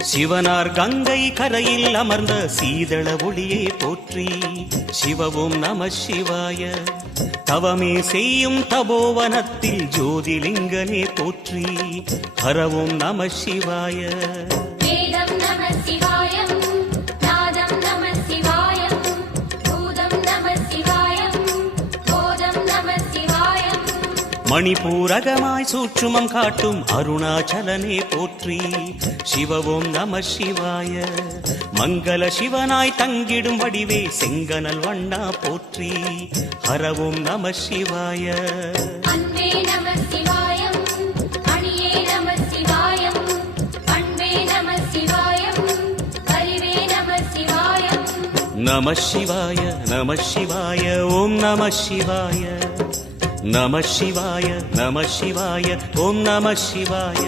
சிவனார் கங்கை கரையில் அமர்ந்த சீதள ஒளியே போற்றி. சிவவும் நம சிவாய. தவமே செய்யும் தபோவனத்தில் ஜோதிலிங்கனே போற்றி. ஹரவும் நம சிவாய. வேதம் நம சிவாயம், நாதம் நம சிவாயம், பூதம் நம சிவாயம், போதம் நம சிவாயம். மணிபூரகமாய் சூற்றுமம் காட்டும் அருணாச்சலனே போற்றி. சிவவும் நம சிவாய. மங்கள சிவனாய் தங்கிடும் வடிவே செங்கனல் வண்ணா போற்றி. ஹரவும் நம சிவாய. அன்பே நம சிவாயம், அணியே நம சிவாயம், அன்பே நம சிவாயம், அறிவே நம சிவாயம். நம சிவாய நம சிவாய ஓம் நம சிவாய. நம சிவாய நம சிவாய ஓம் நம சிவாய.